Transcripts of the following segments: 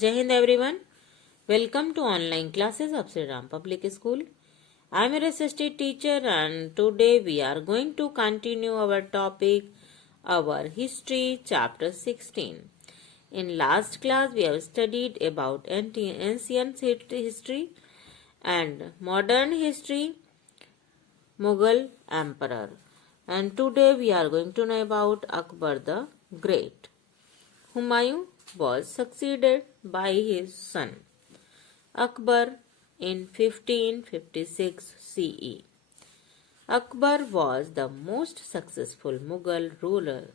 Jai Hind everyone. Welcome to online classes of Sri Ram Public School. I am your assistant teacher and today we are going to continue our topic, our history chapter 16. In last class we have studied about ancient history and modern history, Mughal emperor. And today we are going to know about Akbar the Great. Humayun was succeeded by his son Akbar in 1556 CE. Akbar was the most successful Mughal ruler.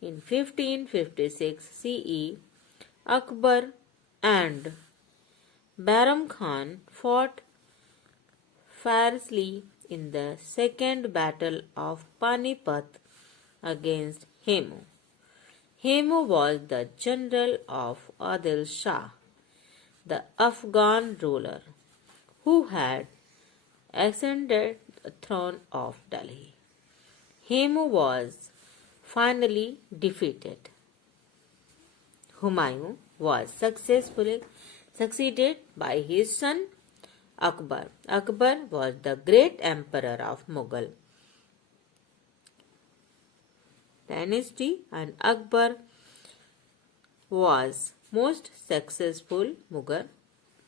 In 1556 CE, Akbar and Bahram Khan fought fiercely in the Second Battle of Panipat against Hemu. Hemu was the general of Adil Shah, the Afghan ruler, who had ascended the throne of Delhi. Hemu was finally defeated. Humayun was successfully succeeded by his son Akbar. Akbar was the great emperor of Mughal dynasty and Akbar was most successful Mughal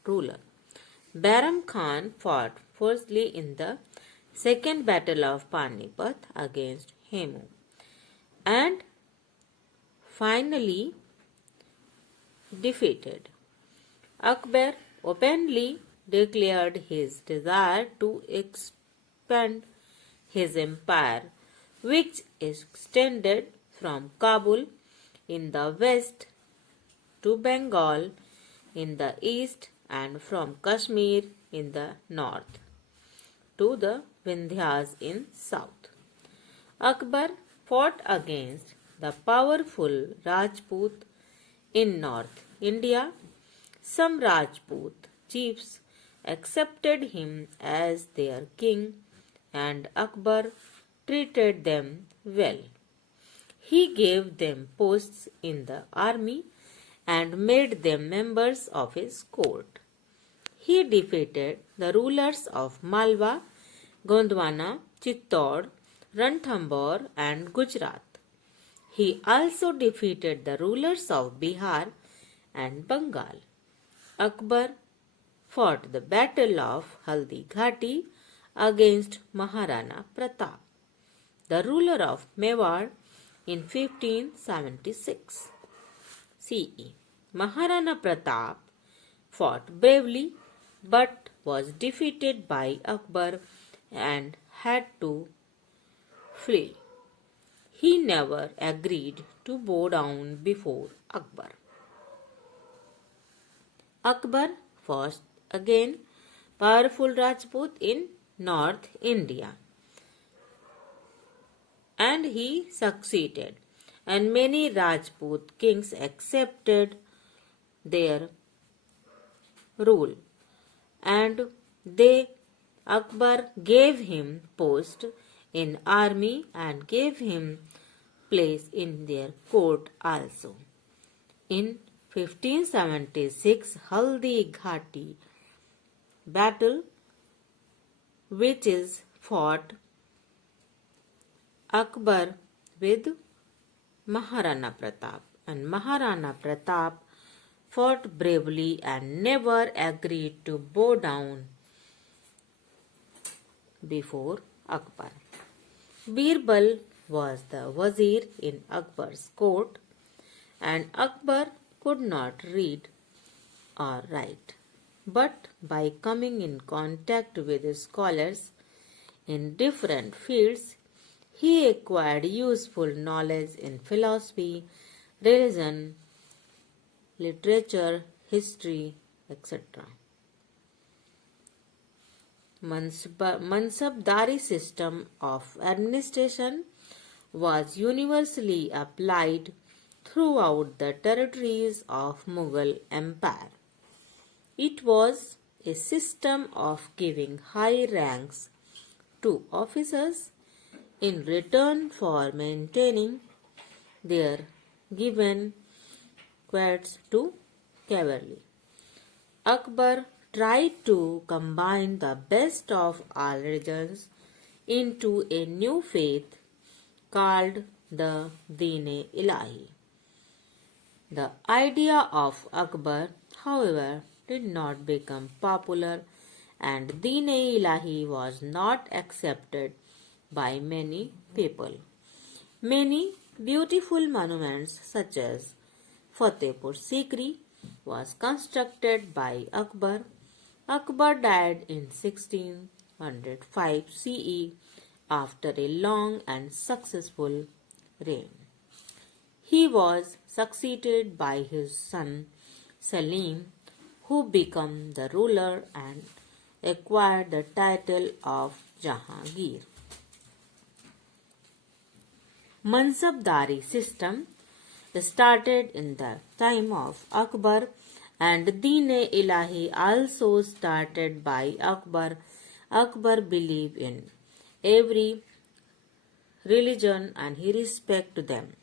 ruler. Bahram Khan fought firstly in the Second Battle of Panipat against Hemu and finally defeated. Akbar openly declared his desire to expand his empire, which extended from Kabul in the west to Bengal in the east and from Kashmir in the north to the Vindhyas in south. Akbar fought against the powerful Rajput in North India. Some Rajput chiefs accepted him as their king and Akbar treated them well. He gave them posts in the army and made them members of his court. He defeated the rulers of Malwa, Gondwana, Chittor, Ranthambore and Gujarat. He also defeated the rulers of Bihar and Bengal. Akbar fought the Battle of Haldi Ghati against Maharana Pratap, the ruler of Mewar, in 1576 CE. Maharana Pratap fought bravely but was defeated by Akbar and had to flee. He never agreed to bow down before Akbar. Akbar fought again powerful Rajput in North India and he succeeded, and many Rajput kings accepted their rule and Akbar gave him post in army and gave him place in their court also. In 1576 Haldi Ghati battle, which is fought Akbar with Maharana Pratap, and Maharana Pratap fought bravely and never agreed to bow down before Akbar. Birbal was the wazir in Akbar's court and Akbar could not read or write. But by coming in contact with scholars in different fields, he acquired useful knowledge in philosophy, religion, literature, history, etc. Mansabdari system of administration was universally applied throughout the territories of Mughal Empire. It was a system of giving high ranks to officers in return for maintaining their given quotas to cleverly. Akbar tried to combine the best of all religions into a new faith called the Deen-e-Ilahi. The idea of Akbar, however, did not become popular and Deen-e-Ilahi was not accepted by many people. Many beautiful monuments such as Fatehpur Sikri was constructed by Akbar. Akbar died in 1605 CE after a long and successful reign. He was succeeded by his son Salim, who became the ruler and acquired the title of Jahangir. Mansabdari system started in the time of Akbar and Deen-e-Ilahi also started by Akbar. Akbar believed in every religion and he respected them.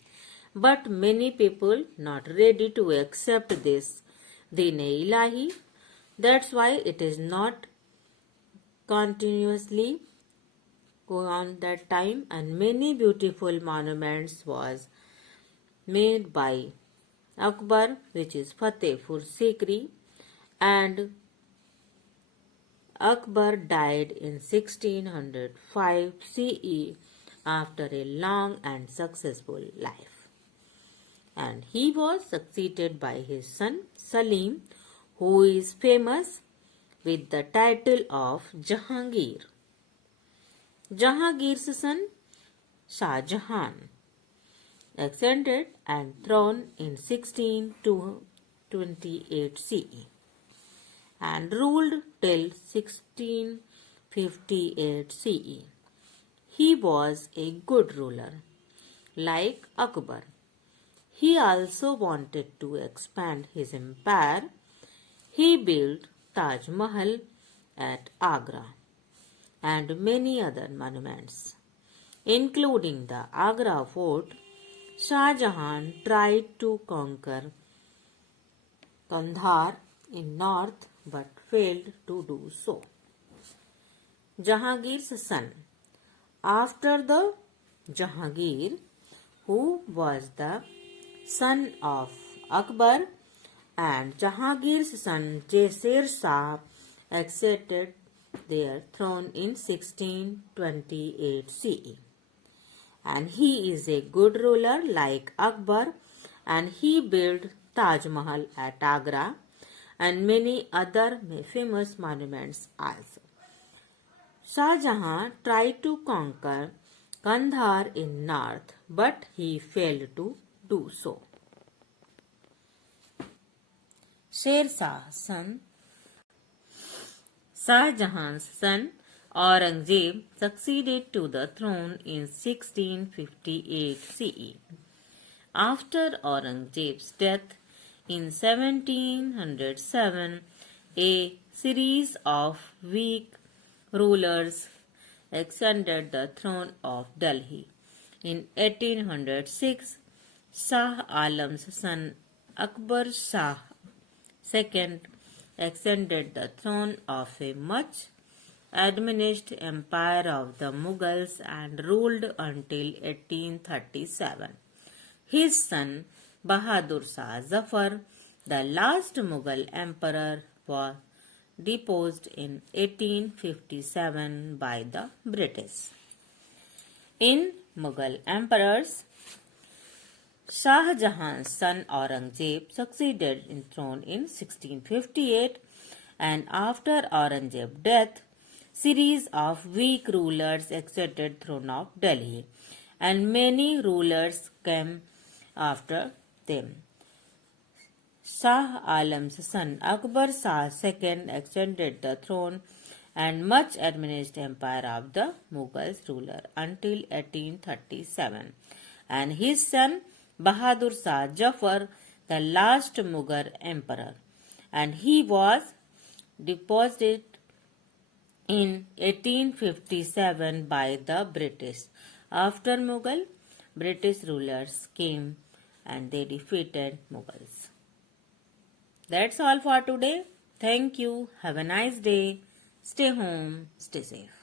But many people not ready to accept this Deen-e-Ilahi. That's why it is not continuously go on that time and many beautiful monuments was made by Akbar, which is Fatehpur Sikri, and Akbar died in 1605 CE after a long and successful life. And he was succeeded by his son Salim, who is famous with the title of Jahangir. Jahangir's son Shah Jahan ascended and throne in 1628 CE and ruled till 1658 CE. He was a good ruler, like Akbar. He also wanted to expand his empire. He built Taj Mahal at Agra and many other monuments, including the Agra fort. Shah Jahan tried to conquer Kandahar in north but failed to do so. Jahangir's son. After the Jahangir, who was the son of Akbar, and Jahangir's son Sher Shah accepted their throne in 1628 CE. And he is a good ruler like Akbar, and he built Taj Mahal at Agra and many other famous monuments also. Shah Jahan tried to conquer Kandahar in north, but he failed to do so. Sher Shah's son, Shah Jahan's son Aurangzeb succeeded to the throne in 1658 CE. After Aurangzeb's death in 1707, a series of weak rulers ascended the throne of Delhi. In 1806, Shah Alam's son Akbar Shah II ascended the throne of a much administered empire of the Mughals and ruled until 1837. His son Bahadur Shah Zafar, the last Mughal emperor, was deposed in 1857 by the British. In Mughal emperors, Shah Jahan's son Aurangzeb succeeded in throne in 1658, and after Aurangzeb's death, series of weak rulers accepted throne of Delhi, and many rulers came after them. Shah Alam's son Akbar Shah II extended the throne and much administered empire of the Mughals ruler until 1837, and his son Bahadur Shah Zafar, the last Mughal emperor, and he was deposed in 1857 by the British. After Mughal, British rulers came and they defeated Mughals. That's all for today. Thank you. Have a nice day. Stay home. Stay safe.